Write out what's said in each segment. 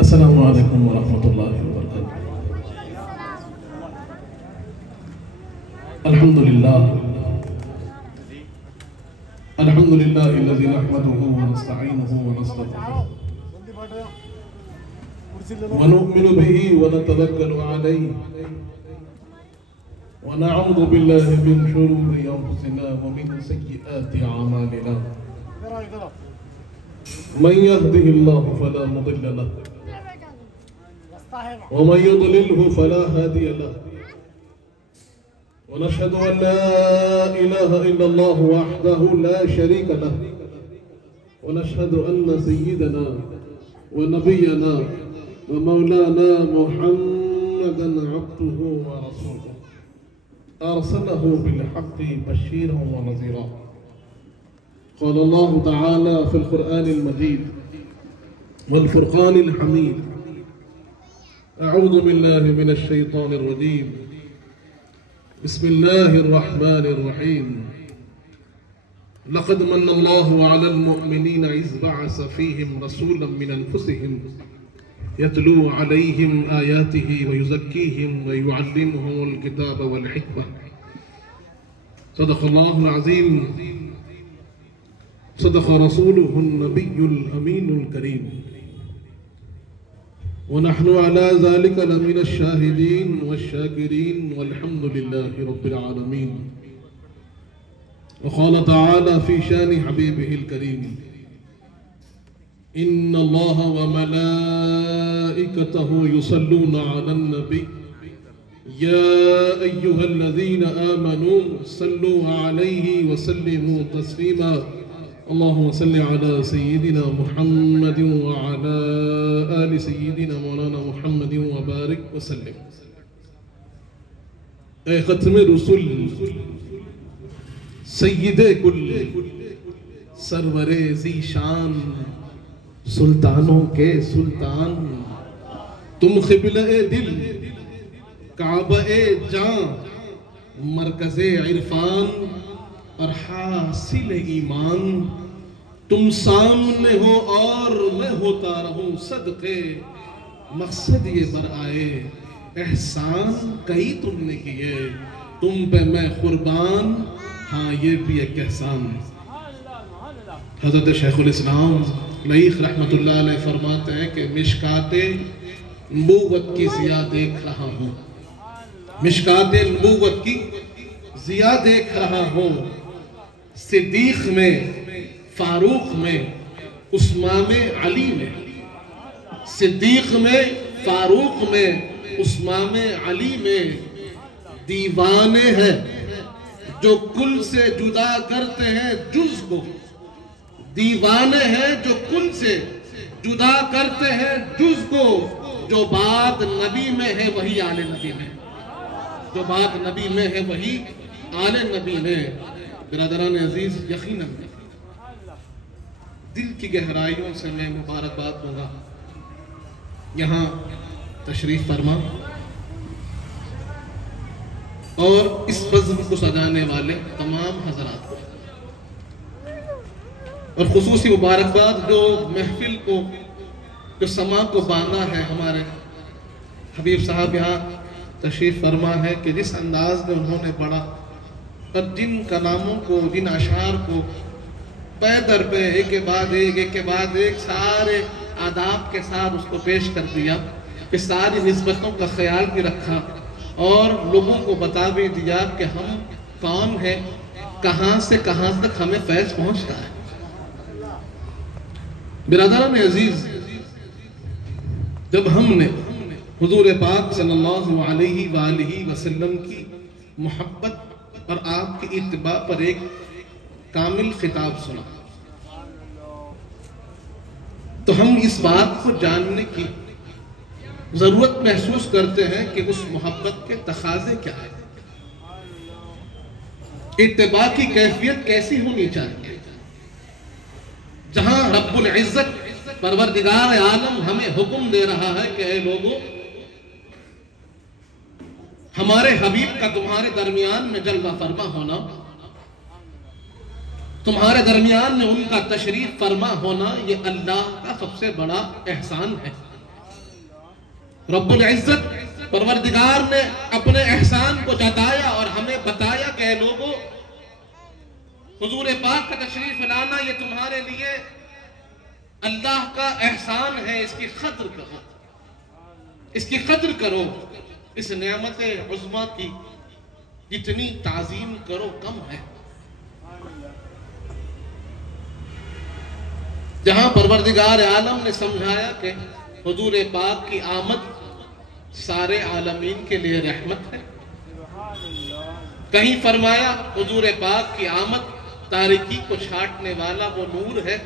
السلام علیکم ورحمۃ اللہ وبرکاتہ۔ الحمدللہ الذی نحمده ونستعینه ونستغفره ونؤمن به ونتوکل علیہ ونعوذ باللہ من شرور انفسنا ومن سیئات اعمالنا من يهده الله فلا مضل له ومن يضلله فلا هادي له ونشهد أن لا إله إلا الله وحده لا شريك له ونشهد أن سيدنا ونبينا ومولانا محمدا عبده ورسوله أرسله بالحق بشيرا ونذيرا قال الله تعالى في القرآن المجيد والفرقان الحميد أعوذ بالله من الشيطان الرجيم بسم الله الرحمن الرحيم لقد من الله على المؤمنين إذ بعث فيهم رسولا من أنفسهم يتلو عليهم آياته ويزكيهم ويعلمهم الكتاب والحكمة صدق الله العظيم صدق رسوله النبي الأمين الكريم ونحن على ذلك لمن الشاهدين والشاكرين والحمد لله رب العالمين وقال تعالى في شان حبيبه الكريم إن الله وملائكته يصلون على النبي يا أيها الذين آمنوا صلوا عليه وسلموا تسليما اللهم صل على سيدنا محمد وعلى آل سيدنا مولانا محمد وبارك وسلم۔ اے ختم رسول سید کل سرور ذی شان سلطانوں کے سلطان تم قبلہ دل کعبہ جاں مرکز عرفان اور حاصل ایمان تم سامنے ہو اور میں ہوتا رہوں صدقے مقصد یہ بر آئے احسان کئی تم نے کیے تم پہ میں قربان ہاں یہ بھی ایک احسان۔ حضرت شیخ الاسلام لعیق رحمت اللہ علیہ فرماتے ہیں کہ مشکات نبوت کی ضیاء دیکھ رہا ہوں، مشکات نبوت کی ضیاء دیکھ رہا ہوں، صدیق میں فاروق میں عثمان علی میں، صدیق میں فاروق میں عثمان علی میں دیوانے ہیں جو کل سے جدا کرتے ہیں جز کو، دیوانے ہیں جو کل سے جدا کرتے ہیں جز کو، جو بات نبی میں ہے وہی آل نبی میں، جو بات نبی میں ہے وہی آل نبی میں۔ برادران عزیز یقیناً دل کی گہرائیوں سے میں مبارکباد دوں گا یہاں تشریف فرما اور اس بزم کو سجانے والے تمام حضرات کو، اور خصوصی مبارکباد جو محفل کو جو سما کو باندھا ہے ہمارے حبیب صاحب یہاں تشریف فرما ہے کہ جس انداز میں انہوں نے پڑھا اور جن کلاموں کو جن اشعار کو پے در پہ ایک کے بعد ایک سارے آداب کے ساتھ اس کو پیش کر دیا کہ ساری نسبتوں کا خیال بھی رکھا اور لوگوں کو بتا بھی دیا کہ ہم کون ہیں، کہاں سے کہاں تک ہمیں فیض پہنچتا ہے۔ برادران عزیز جب ہم نے حضور پاک صلی اللہ علیہ وآلہ وسلم کی محبت اور آپ کی اتباع پر ایک کامل خطاب سنا تو ہم اس بات کو جاننے کی ضرورت محسوس کرتے ہیں کہ اس محبت کے تقاضے کیا ہیں، اتباع کی کیفیت کیسی ہونی چاہیے، جہاں رب العزت پروردگار عالم ہمیں حکم دے رہا ہے کہ اے لوگوں ہمارے حبیب کا تمہارے درمیان میں جلوہ فرما ہونا، تمہارے درمیان میں ان کا تشریف فرما ہونا، یہ اللہ کا سب سے بڑا احسان ہے، رب العزت پروردگار نے اپنے احسان کو جتایا اور ہمیں بتایا کہ اے لوگوں، حضور پاک کا تشریف لانا یہ تمہارے لیے اللہ کا احسان ہے، اس کی قدر کرو، اس کی قدر کرو، اس نعمت عظمیٰ کی جتنی تعظیم کرو کم ہے۔ جہاں پروردگار عالم نے سمجھایا کہ حضور پاک کی آمد سارے عالمین کے لیے رحمت ہے، کہیں فرمایا حضور پاک کی آمد تاریکی کو چھانٹنے والا وہ نور ہے،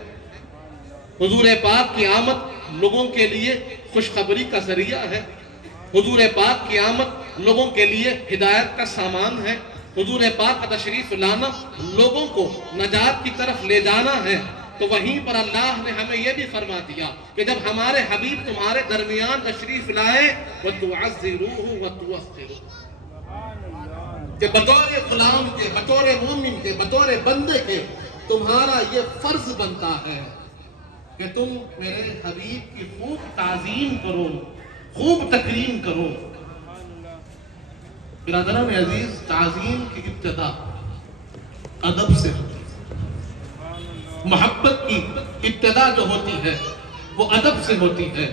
حضور پاک کی آمد لوگوں کے لیے خوشخبری کا ذریعہ ہے، حضور پاک کی آمد لوگوں کے لیے ہدایت کا سامان ہے، حضور پاک کا تشریف لانا لوگوں کو نجات کی طرف لے جانا ہے۔ تو وہیں پر اللہ نے ہمیں یہ بھی فرما دیا کہ جب ہمارے حبیب تمہارے درمیان تشریف لائے وَتُعَزِّرُوهُ وَتُوَقِّرُوهُ، کہ بطور غلام کے، بطور مومن کے، بطور بندے کے تمہارا یہ فرض بنتا ہے کہ تم میرے حبیب کی خوب تعظیم کرو، خوب تکریم کرو۔ برادران عزیز، تعظیم کی ابتدا ادب سے ہوتی ہے، محبت کی ابتدا جو ہوتی ہے وہ ادب سے ہوتی ہے۔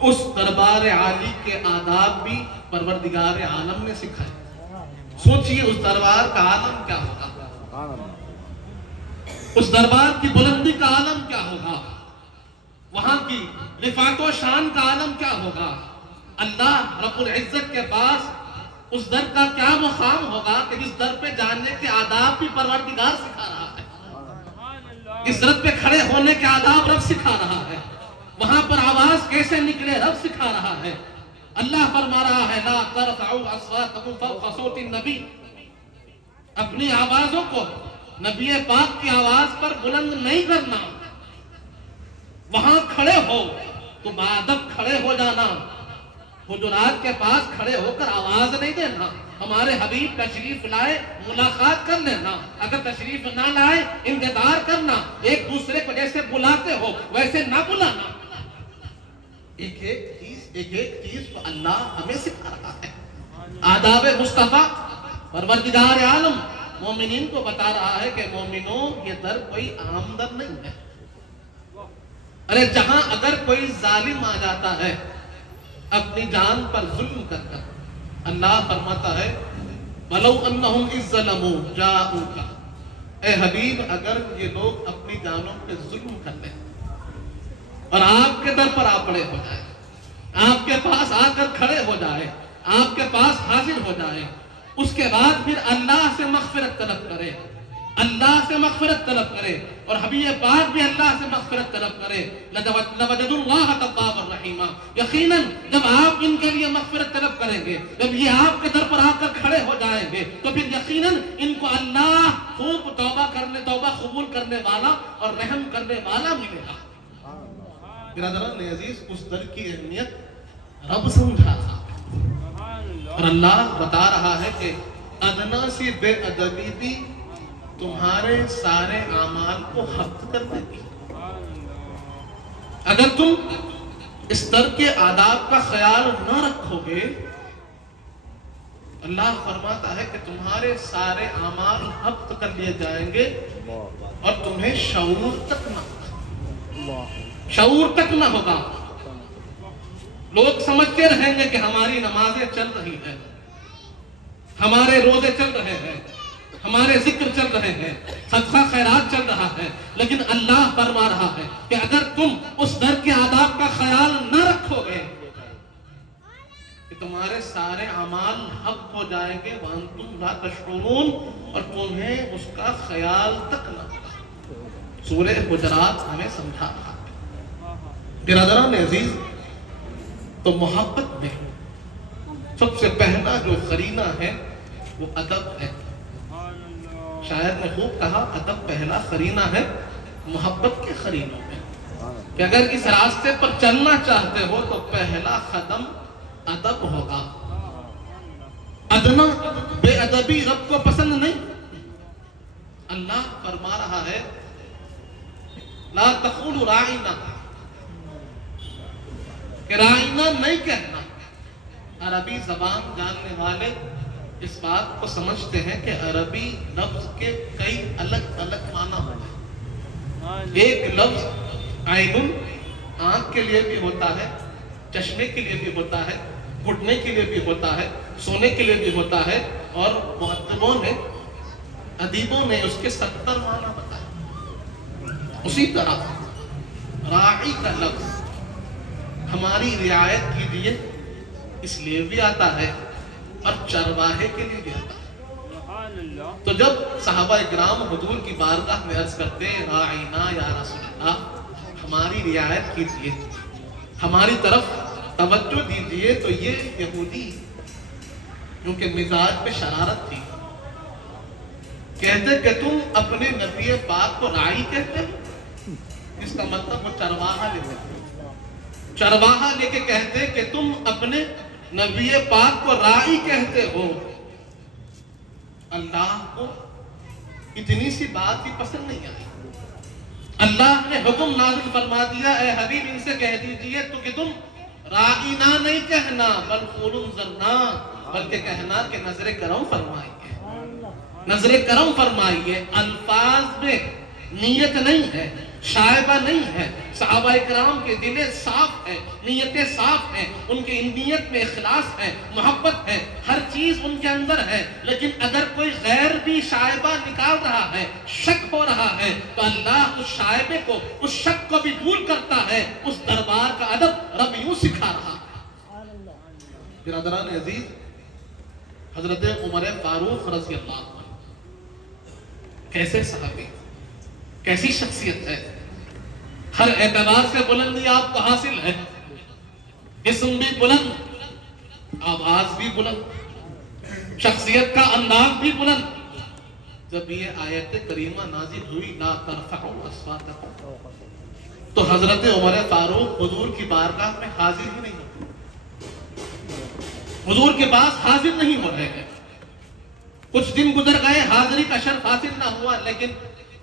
اس دربار عالی کے آداب بھی پروردگار عالم نے سکھائے۔ سوچئے اس دربار کا عالم کیا ہوگا، اس دربار کی بلندی کا عالم کیا ہوگا، وہاں کی رفعت و شان کا عالم کیا ہوگا، اللہ رب العزت کے پاس اس در کا کیا مقام ہوگا کہ جس در پہ جانے کے آداب بھی پروردگار سکھا رہا ہے، اس در پہ کھڑے ہونے کے آداب رب سکھا رہا ہے، وہاں پر آواز کیسے نکلے رب سکھا رہا ہے۔ اللہ فرما رہا ہے لا ترفعوا اصواتکم فوق صوت النبی، اپنی آوازوں کو نبی پاک کی آواز پر بلند نہیں کرنا، وہاں کھڑے ہو تو بادب کھڑے ہو جانا، حجرات کے پاس کھڑے ہو کر آواز نہیں دینا، ہمارے حبیب تشریف لائے ملاقات کر لینا، اگر تشریف نہ لائے انتظار کرنا، ایک دوسرے کو جیسے بلاتے ہو ویسے نہ بلانا۔ ایک ایک چیز کو اللہ ہمیں سکھا رہا ہے، آداب مصطفیٰ۔ پروردگار عالم مومنین کو بتا رہا ہے کہ مومنوں یہ در کوئی عام در نہیں ہے، ارے جہاں اگر کوئی ظالم آ جاتا ہے اپنی جان پر ظلم کر کر، اللہ فرماتا ہے وَلَوْ أَنَّهُمْ إِذْ ظَلَمُوا جَاءُوكَ، اے حبیب اگر یہ لوگ اپنی جانوں پہ ظلم کر لیں اور آپ کے در پر آ پڑے ہو جائے، آپ کے پاس آ کر کھڑے ہو جائے، آپ کے پاس حاضر ہو جائے، اس کے بعد پھر اللہ سے مغفرت طلب کرے، اللہ سے مغفرت طلب کرے، اور حبیب پاک بھی اللہ سے مغفرت طلب کرے، لَوَجَدُوا اللَّهَ تَوَّابًا رَحِيمًا، یقیناً جب آپ ان کے لیے مغفرت طلب کریں گے، جب یہ آپ کے در پر آ کر کھڑے ہو جائیں گے تو پھر یقیناً ان کو اللہ خوب توبہ قبول کرنے والا اور رحم کرنے والا ملے گا۔ برادران عزیز، اس در کی اہمیت رب سمجھا تھا، اور اللہ بتا رہا ہے کہ ادنا سی بے ادبی بھی تمہارے سارے اعمال کو حفظ کر دے گی۔ اگر تم اس در کے آداب کا خیال نہ رکھو گے، اللہ فرماتا ہے کہ تمہارے سارے اعمال حفظ کر لیے جائیں گے اور تمہیں شعور تک نہ ہوگا۔ لوگ سمجھتے رہیں گے کہ ہماری نمازیں چل رہی ہیں، ہمارے روزے چل رہے ہیں، ہمارے ذکر چل رہے ہیں، صدقہ خیرات چل رہا ہے، لیکن اللہ فرما رہا ہے کہ اگر تم اس در کے آداب کا خیال نہ رکھو گے کہ تمہارے سارے اعمال حق ہو جائیں گے وَأَنْتُمْ لَا تَشْعُرُونَ، اور تمہیں اس کا خیال تک نہ ہوگا۔ سورہ حجرات ہمیں سمجھا رہا ہے۔ برادران عزیز، تو محبت میں سب سے پہلا جو قرینہ ہے وہ ادب ہے۔ شاعر نے خوب کہا ادب پہلا قرینہ ہے محبت کے قرینوں میں، کہ اگر اس راستے پر چلنا چاہتے ہو تو پہلا قدم ادب ہوگا۔ ادنا بے ادبی رب کو پسند نہیں۔ اللہ فرما رہا ہے لا تقولوا راعنا، کہ رائنا نہیں کہنا، عربی زبان جاننے والے اس بات کو سمجھتے ہیں کہ عربی لفظ کے کئی الگ الگ معنی ہوتے ہیں. ایک لفظ عین آنکھ کے لیے بھی ہوتا ہے، چشمے کے لیے بھی ہوتا ہے، گھٹنے کے لیے بھی ہوتا ہے، سونے کے لیے بھی ہوتا ہے، اور مؤدبوں نے، ادیبوں نے اس کے 70 معنی بتائے. اسی طرح راعی کا لفظ ہماری رعایت کیجیے اس لیے بھی آتا ہے اور چرواہے کے لیے بھی آتا ہے. تو جب صحابہ کرام حضور کی بارگاہ میں عرض کرتے ہیں راعینا یا رسول اللہ، ہماری رعایت کیجیے، ہماری طرف توجہ دیجیے، تو یہ یہودی کیونکہ مزاج پہ شرارت تھی، کہتے کہ تم اپنے نبی پاک کو راعی کہتے ہو. اس کا مطلب وہ چرواہا لے کے، چرواہا لے کے کہتے کہ تم اپنے نبی پاک کو راعی کہتے ہو. اللہ کو اتنی سی بات بھی پسند نہیں آئی. اللہ نے حکم نازل فرما دیا، اے حبیب ان سے کہہ دیجئے تو کہ تم راعینا نہیں کہنا بل قولوا انظرنا، بلکہ کہنا کہ نظر کرم فرمائیے، نظر کرم فرمائیے. الفاظ میں نیت نہیں ہے، شائبہ نہیں ہے. صحابہ کرام کے دل صاف ہے، نیتیں صاف ہیں، ان کی نیت میں اخلاص ہے، محبت ہے، ہر چیز ان کے اندر ہے. لیکن اگر کوئی غیر بھی شائبہ نکال رہا ہے، شک ہو رہا ہے، تو اللہ اس شائبے کو، اس شک کو بھی دور کرتا ہے. اس دربار کا ادب رب یوں سکھا رہا ہے. برادران عزیز، حضرت عمر فاروق رضی اللہ عنہ کیسے صحابی، کیسی شخصیت ہے، ہر اعتبار سے بلندی آپ کو حاصل ہے. اسم بھی بلند، آواز بھی بلند، شخصیت کا انداز بھی بلند. جب یہ آیت کریمہ نازل ہوئی لا ترفعوا اصواتکم، تو حضرت عمر فاروق حضور کی بارگاہ میں حاضر ہی نہیں ہوتے، حضور کے پاس حاضر نہیں ہو رہے ہیں. کچھ دن گزر گئے، حاضری کا شرف حاصل نہ ہوا. لیکن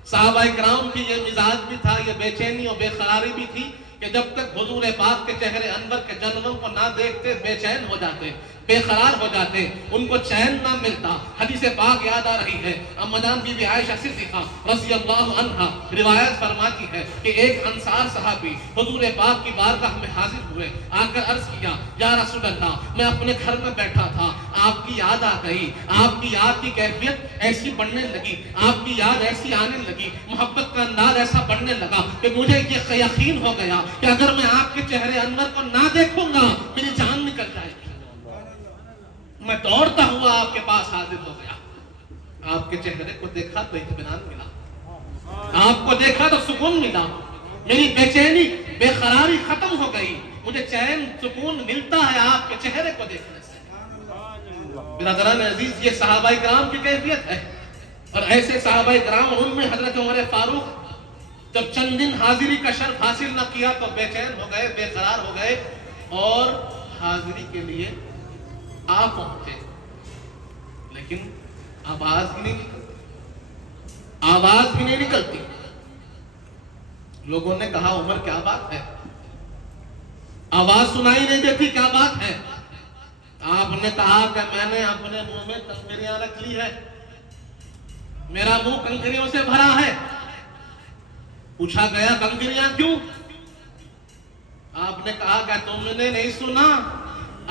صحابہ کرام کی یہ مزاج بھی تھا، یہ بے چینی اور بے قراری بھی تھی کہ جب تک حضور پاک کے چہرے انور کے جلووں کو نہ دیکھتے بے چین ہو جاتے، بے قرار ہو جاتے، ان کو چین نہ ملتا. حدیث پاک یاد آ رہی ہے، اما جان بی بی عائشہ صدیقہ رضی اللہ عنہا روایت فرماتی ہے کہ ایک انصار صحابی حضور پاک کی بارگاہ میں حاضر ہوئے، آ کر عرض کیا یا رسول اللہ، میں اپنے گھر میں بیٹھا تھا، آپ کی یاد آ گئی، آپ کی یاد کی کیفیت ایسی بڑھنے لگی، آپ کی یاد ایسی آنے لگی، محبت کا انداز ایسا بڑھنے لگا کہ مجھے یہ یقین ہو گیا کہ اگر میں آپ کے چہرے انور کو نہ دیکھوں گا میری جان نکل جائے گی. میں دوڑتا ہوا آپ کے پاس حاضر ہو گیا، آپ کے چہرے کو دیکھا تو اطمینان ملا، آپ کو دیکھا تو سکون ملا، میری بے چینی بے قراری ختم ہو گئی. مجھے چین سکون ملتا ہے آپ کے چہرے کو دیکھنے سے. برادران عزیز، یہ صحابہ کرام کی کیفیت ہے. اور ایسے صحابہ کرام، ان میں حضرت عمر فاروق جب چند دن حاضری کا شرف حاصل نہ کیا تو بے چین ہو گئے، بے قرار ہو گئے اور حاضری کے لیے آ پہنچے. لیکن آواز بھی نہیں نکلتی، آواز بھی نہیں نکلتی. لوگوں نے کہا عمر کیا بات ہے، آواز سنائی نہیں دیتی، کیا بات ہے؟ آپ نے کہا کہ میں نے اپنے منہ میں کنکریاں رکھ لی ہے، میرا منہ کنکریوں سے بھرا ہے. پوچھا گیا کنکریاں کیوں؟ آپ نے کہا کہ تم نے نہیں سنا،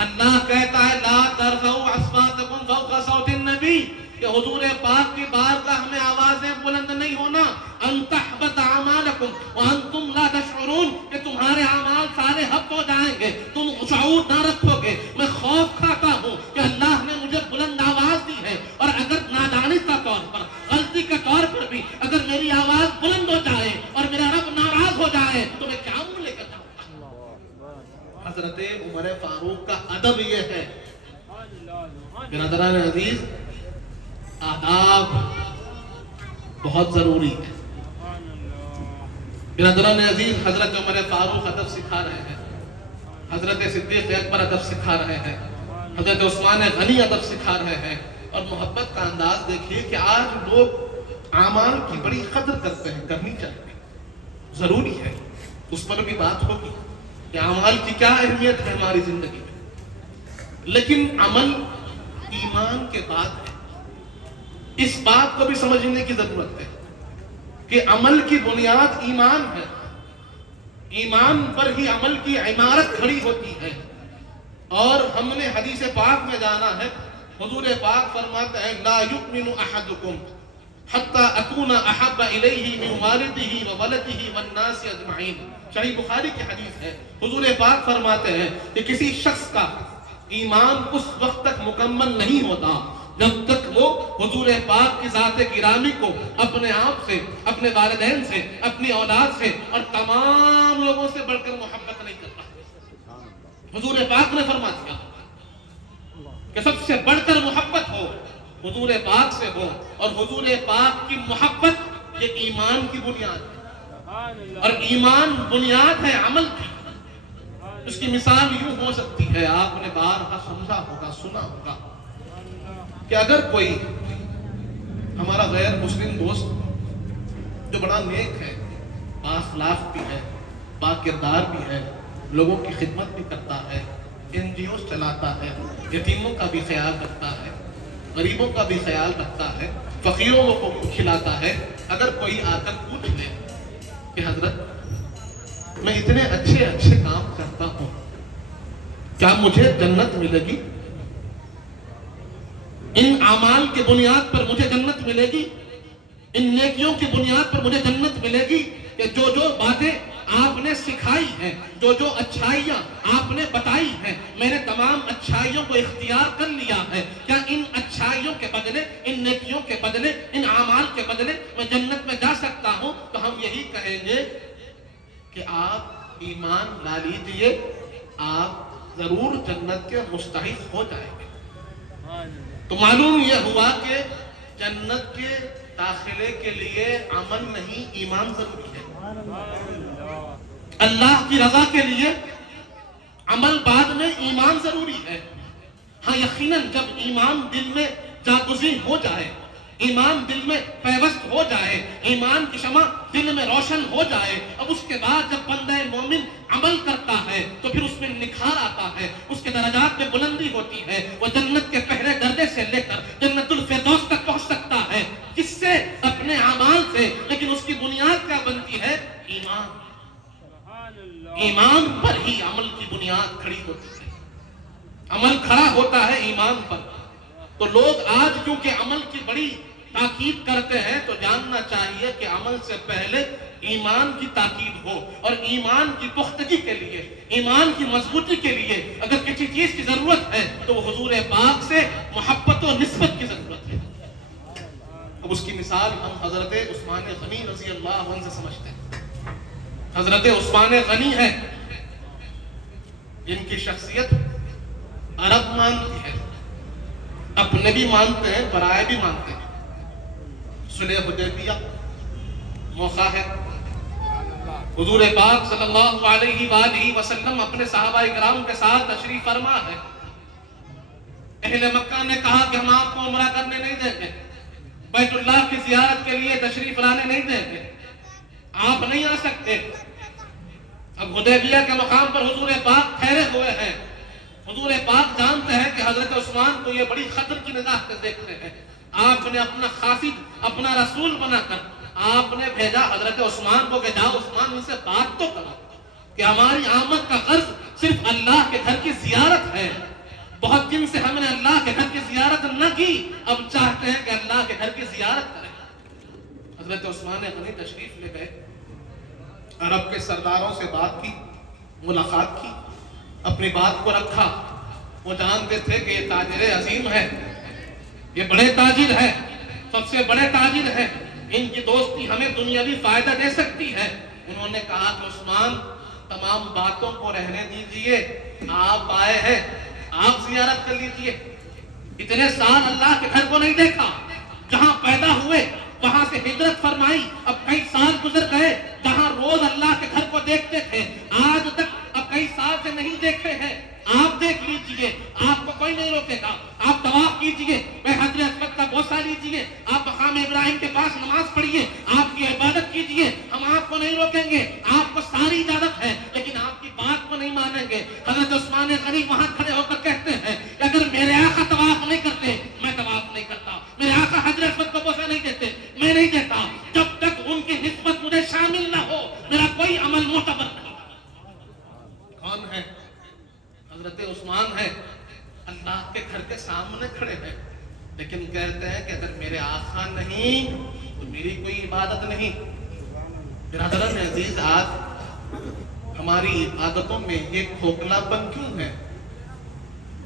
اللہ کہتا ہے لا ترفعوا اصواتکم فوق صوت النبی، کہ حضور پاک کی بارگاہ میں آوازیں بلند نہیں ہونا. ان تحبط اعمالکم وانتم لا تشعرون، کہ تمہارے اعمال سارے حق ہو جائیں گے، تم شعور نہ رکھو گے. میں خوف کھاتا ہوں کہ اللہ نے مجھے بلند آواز دی ہے، اور اگر نادانی کا طور پر، غلطی کے طور پر بھی اگر میری آواز بلند ہو جائے اور میرا رب ناراض ہو جائے تو میں کیا منہ لے کر جاؤں؟ حضرت عمر فاروق کا ادب یہ ہے. برادران عزیز، آداب بہت ضروری ہے. برادران عزیز، حضرت عمر فاروق ادب سکھا رہے ہیں، حضرت صدیق اکبر ادب سکھا رہے ہیں، حضرت عثمان غنی ادب سکھا رہے ہیں. اور محبت کا انداز دیکھیے کہ آج لوگ اعمال کی بڑی قدر کرتے ہیں، کرنی چاہیے، ضروری ہے. اس پر بھی بات ہوگی کہ اعمال کی کیا اہمیت ہے ہماری زندگی میں. لیکن عمل ایمان کے بعد ہے. اس بات کو بھی سمجھنے کی ضرورت ہے کہ عمل کی بنیاد ایمان ہے. ایمان پر ہی عمل کی عمارت کھڑی ہوتی ہے. اور ہم نے حدیث پاک میں جانا ہے، حضور پاک فرماتے ہیں لا یؤمن احدکم حتی اکون احب الیہ من والدہ وولدہ والناس اجمعین. صحیح بخاری کی حدیث ہے. حضور پاک فرماتے ہیں کہ کسی شخص کا ایمان اس وقت تک مکمل نہیں ہوتا جب تک وہ حضور پاک کی ذات گرامی کو اپنے آپ سے، اپنے والدین سے، اپنی اولاد سے اور تمام لوگوں سے بڑھ کر محبت نہیں کرتا. حضور پاک نے فرما دیا کہ سب سے بڑھ کر محبت ہو حضور پاک سے ہو. اور حضور پاک کی محبت یہ ایمان کی بنیاد ہے. اور ایمان بنیاد ہے عمل کی. اس کی مثال یوں ہو سکتی ہے، آپ نے بارہا سمجھا ہوگا، سنا ہوگا کہ اگر کوئی ہمارا غیر مسلم دوست جو بڑا نیک ہے، بااخلاق بھی ہے، با کردار بھی ہے، لوگوں کی خدمت بھی کرتا ہے، NGOs چلاتا ہے، یتیموں کا بھی خیال رکھتا ہے، غریبوں کا بھی خیال رکھتا ہے، فقیروں کو کھلاتا ہے، اگر کوئی آ کر پوچھ لے کہ حضرت میں اتنے اچھے کام کرتا ہوں، کیا مجھے جنت ملے گی؟ ان اعمال کے بنیاد پر مجھے جنت ملے گی؟ ان نیکیوں کی بنیاد پر مجھے جنت ملے گی؟ کہ جو باتیں آپ نے سکھائی ہیں، جو اچھائیاں آپ نے بتائی ہیں، میں نے تمام اچھائیوں کو اختیار کر لیا ہے، کیا ان اچھائیوں کے بدلے، ان نیکیوں کے بدلے، ان اعمال کے بدلے میں جنت میں جا سکتا ہوں؟ تو ہم یہی کہیں گے کہ آپ ایمان لا لیجئے، آپ ضرور جنت کے مستحق ہو جائیں گے. تو معلوم یہ ہوا کہ جنت کے داخلے کے لیے عمل نہیں، ایمان ضروری ہے. اللہ کی رضا کے لیے عمل بعد میں، ایمان ضروری ہے. ہاں یقیناً جب ایمان دل میں جاگزین ہو جائے، ایمان دل میں پیوست ہو جائے، ایمان کی شمع دل میں روشن ہو جائے، اب اس کے بعد جب بندہ مومن عمل کرتا ہے تو پھر اس میں نکھار آتا ہے، اس کے درجات میں بلندی ہوتی ہے. وہ جنت کے پہلے درجے سے لے کر جنت الفردوس تک پہنچ سکتا ہے. کس سے؟ اپنے اعمال سے. لیکن اس کی بنیاد کیا بنتی ہے؟ ایمان. ایمان پر ہی عمل کی بنیاد کھڑی ہوتی ہے. عمل کھڑا ہوتا ہے ایمان پر. تو لوگ آج کیونکہ عمل کی بڑی تاکید کرتے ہیں تو جاننا چاہیے کہ عمل سے پہلے ایمان کی تاکید ہو. اور ایمان کی پختگی کے لیے، ایمان کی مضبوطی کے لیے اگر کسی چیز کی ضرورت ہے تو وہ حضور پاک سے محبت و نسبت کی ضرورت ہے. اب اس کی مثال ہم حضرت عثمان غنی رضی اللہ عنہ سے سمجھتے ہیں. حضرت عثمان غنی ہے جن کی شخصیت عرب مانتی ہے، اپنے بھی مانتے ہیں، برائے بھی مانتے ہیں. صلح حدیبیہ موقع ہے، حضور پاک صلی اللہ علیہ وآلہ وسلم اپنے صحابہ اکرام کے ساتھ تشریف فرما ہے. اہل مکہ نے کہا کہ ہم آپ کو عمرہ کرنے نہیں دیں گے، بیت اللہ کی زیارت کے لیے تشریف لانے نہیں دیں گے، آپ نہیں آ سکتے. اب حدیبیہ کے مقام پر حضور پاک ٹھہرے ہوئے ہیں. حضور پاک جانتے ہیں کہ حضرت عثمان کو یہ بڑی خطر کی نگاہ سے دیکھتے ہیں. آپ نے اپنا خافد، اپنا رسول بنا کر آپ نے بھیجا حضرت عثمان کو کہ جاؤ عثمان ان سے بات تو کرو کہ ہماری آمد کا غرض صرف اللہ کے گھر کی زیارت ہے. بہت دن سے ہم نے اللہ کے گھر کی زیارت نہ کی، اب چاہتے ہیں کہ اللہ کے گھر کی زیارت کریں. حضرت عثمان غنی تشریف لے گئے، عرب کے سرداروں سے بات کی، ملاقات کی، اپنی بات کو رکھا. وہ جانتے تھے کہ یہ تاجر عظیم ہے، یہ بڑے تاجر ہیں، سب سے بڑے تاجر ہیں، ان کی دوستی ہمیں دنیاوی فائدہ دے سکتی ہے. انہوں نے کہا کہ عثمان تمام باتوں کو رہنے دیجئے، آپ آئے ہیں، آپ زیارت کر لیجئے. اتنے سال اللہ کے گھر کو نہیں دیکھا، جہاں پیدا ہوئے وہاں سے ہجرت فرمائی، اب کئی سال گزر گئے، جہاں روز اللہ کے گھر کو دیکھتے تھے آج تک اب کئی سال سے نہیں دیکھے ہیں. آپ دیکھ لیجئے، آپ کو کوئی نہیں روکے گا. آپ طواف کیجئے، حجر اسود کا بوسہ لیجئے، آپ مقام ابراہیم کے پاس نماز پڑھیے، آپ کی عبادت کیجئے، ہم آپ کو نہیں روکیں گے. آپ کو ساری اجازت ہے لیکن آپ کی بات کو نہیں مانیں گے. حضرت عثمان غنی وہاں کھڑے ہو کر کہتے ہیں کوئی عمل معتبر نہیں. کون ہے؟ حضرت عثمان ہے، اللہ کے گھر کے سامنے کھڑے ہیں، لیکن کہتے ہیں کہ اگر میرے آقا نہیں تو میری کوئی عبادت نہیں. برادران عزیز، آج ہماری عادتوں میں یہ کھوکھلا پن کیوں ہے؟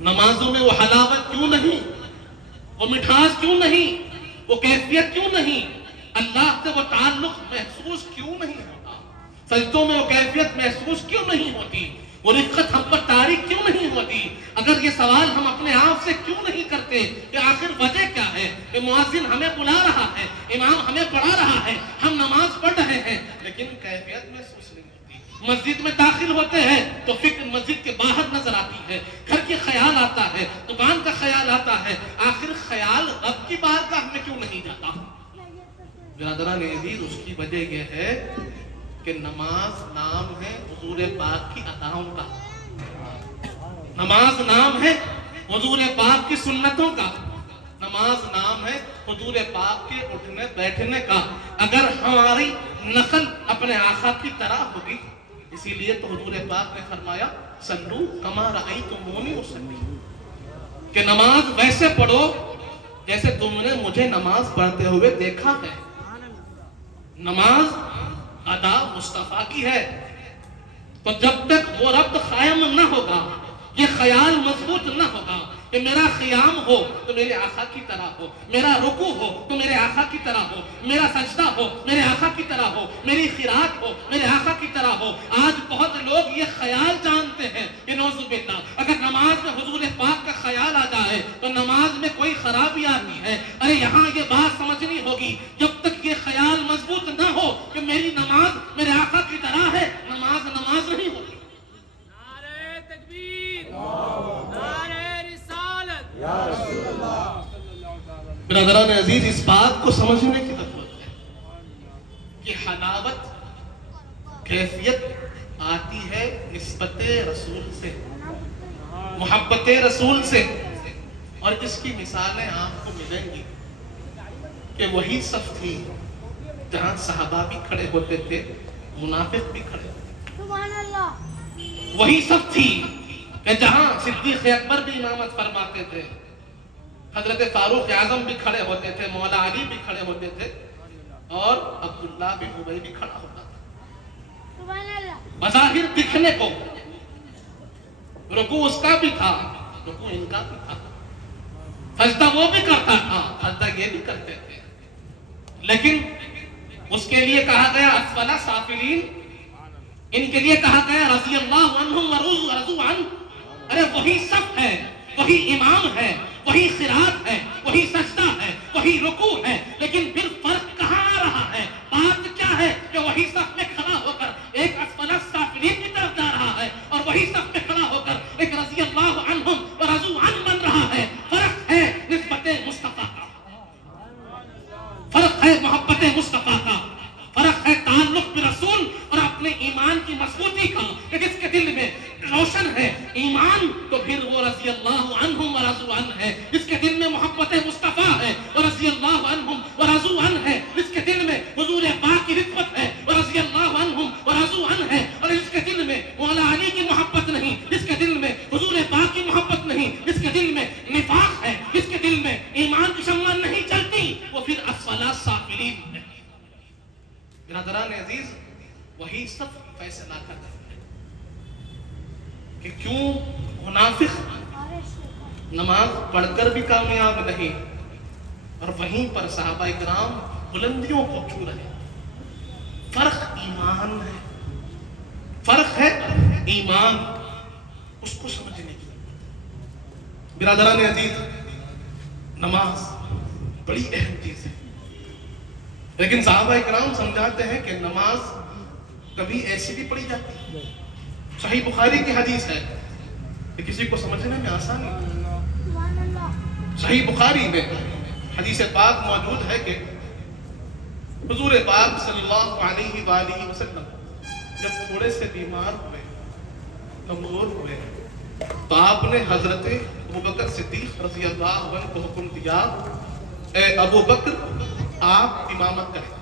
نمازوں میں وہ حلاوت کیوں نہیں؟ وہ مٹھاس کیوں نہیں؟ وہ کیفیت کیوں نہیں؟ اللہ سے وہ تعلق محسوس کیوں نہیں ہوتا؟ سجدوں میں وہ کیفیت محسوس کیوں نہیں ہوتی؟ وہ رفقت ہم پر تاریخ کیوں نہیں ہوتی؟ اگر یہ سوال ہم اپنے آپ سے کیوں نہیں کرتے کہ آخر وجہ کیا ہے؟ کہ مؤذن ہمیں بلا رہا ہے، امام ہمیں پڑھا رہا ہے، ہم نماز پڑھ رہے ہیں، لیکن کیفیت محسوس نہیں ہوتی. مسجد میں داخل ہوتے ہیں تو فکر مسجد کے باہر نظر آتی ہے، گھر کے خیال آتا ہے، دکان کا خیال آتا ہے، آخر خیال رب کی بارگاہ میں کیوں نہیں جاتا؟ برادران عزیز، اس کی وجہ یہ ہے کہ نماز نام ہے حضور پاک کی عطاؤں کا، نماز نام ہے حضور پاک کی سنتوں کا، نماز نام ہے حضور پاک کے اٹھنے بیٹھنے کا. اگر ہماری نقل اپنے آقا کی طرح ہوگی، اسی لیے تو حضور پاک نے فرمایا صلو کما رأیتمونی اصلی، کہ نماز ویسے پڑھو جیسے تم نے مجھے نماز پڑھتے ہوئے دیکھا ہے. نماز ادا مصطفیٰ کی ہے، تو جب تک وہ ربط قائم نہ ہوگا، یہ خیال مضبوط نہ ہوگا کہ میرا قیام ہو تو میرے آقا کی طرح ہو، میرا رکوع ہو تو میرے آقا کی طرح ہو، میرا سجدہ ہو میرے آقا کی طرح ہو، میری قرات ہو میرے آقا کی طرح ہو. آج بہت لوگ یہ خیال جانتے ہیں کہ نعوذ باللہ اگر نماز میں حضور پاک کا خیال آ جائے تو نماز میں کوئی خرابی آتی ہے. ارے یہاں یہ بات سمجھنی ہوگی، جب تک یہ خیال مضبوط نہ ہو کہ میری نماز میرے آقا کی طرح ہے، نماز نماز نہیں ہوگی. نعرہ تکبیر، نعرہ رسالت. برادران عزیز، اس بات کو سمجھنے کی ضرورت ہے کہ حلاوت کیفیت آتی ہے نسبت رسول سے، محبت رسول سے. اور اس کی مثالیں آپ کو ملیں گی کہ وہی صف تھی جہاں صحابہ بھی کھڑے ہوتے تھے، منافق بھی کھڑے ہوتے تھے. سبحان اللہ. وہی صف تھی کہ جہاں صدیق اکبر بھی امامت فرماتے تھے، حضرت فاروق اعظم بھی کھڑے ہوتے تھے، مولا علی بھی کھڑے ہوتے تھے، اور عبداللہ بن ابی بھی کھڑا ہوتا تھا. سبحان اللہ. بظاہر دکھنے کو رکوع اس کا بھی تھا، رکوع ان کا بھی تھا، سجدہ وہ بھی کرتا تھا، سجدہ یہ بھی کرتے تھے، لیکن اس کے لیے کہا گیا اسفل سافلین، ان کے لیے کہا گیا رضی اللہ عنہم ورضوا عنہ. ارے وہی صف ہے، وہی امام ہے، وہی قرات ہے، وہی سجدہ ہے، وہی رکوع ہے، لیکن پھر فرق کہاں آ رہا ہے؟ بات کیا ہے کہ وہی صف میں کھڑا ہو کر ایک اسفل السافلین کی طرف جا رہا ہے، اور وہی صف میں کھڑا ہو کر ایک رضی اللہ عنہم ورضوا عنہ بن رہا ہے. فرق ہے نسبت مصطفیٰ کا، فرق ہے محبت مصطفیٰ کا، فرق ہے تعلق برسول اور اپنے ایمان کی مضبوطی کا. کہ جس کے دل میں روشن ہے ایمان تو پھر وہ رضی اللہ عنہم ورضوا عنہ ہے. جس کے دل میں محبت مصطفیٰ ہے وہ رضی اللہ عنہم ورضوا عنہ ہے. جس کے دل میں حضور پاک کی رفقت ہے وہ رضی اللہ عنہم ورضوا عنہ ہے. اور جس کے دل میں مولا علی کی محبت نہیں، جس کے دل میں حضور پاک کی محبت نہیں، جس کے دل میں نفاق ہے، جس کے دل میں ایمان کی شمع نہیں چلتی، وہ پھر اسفل سافلین ہے. برادران عزیز، وہی سب فیصلہ کرتا ہے کہ کیوں منافق نماز پڑھ کر بھی کامیاب نہیں، اور وہیں پر صحابہ اکرام بلندیوں کو چھو رہے. فرق ایمان ہے، فرق ہے ایمان، اس کو سمجھنے کی. برادران عزیز، نماز بڑی اہم چیز ہے، لیکن صحابہ اکرام سمجھاتے ہیں کہ نماز کبھی ایسی بھی پڑھی جاتی ہے. صحیح بخاری کی حدیث ہے کہ کسی کو سمجھنے میں آسانی ہے. سبحان اللہ. صحیح بخاری میں حدیث پاک موجود ہے کہ حضور پاک صلی اللہ علیہ وآلہ وسلم جب تھوڑے سے بیمار ہوئے، کمزور ہوئے، تو آپ نے حضرت ابوبکر صدیق رضی اللہ عنہ کو حکم دیا، اے ابو بکر آپ امامت کریں.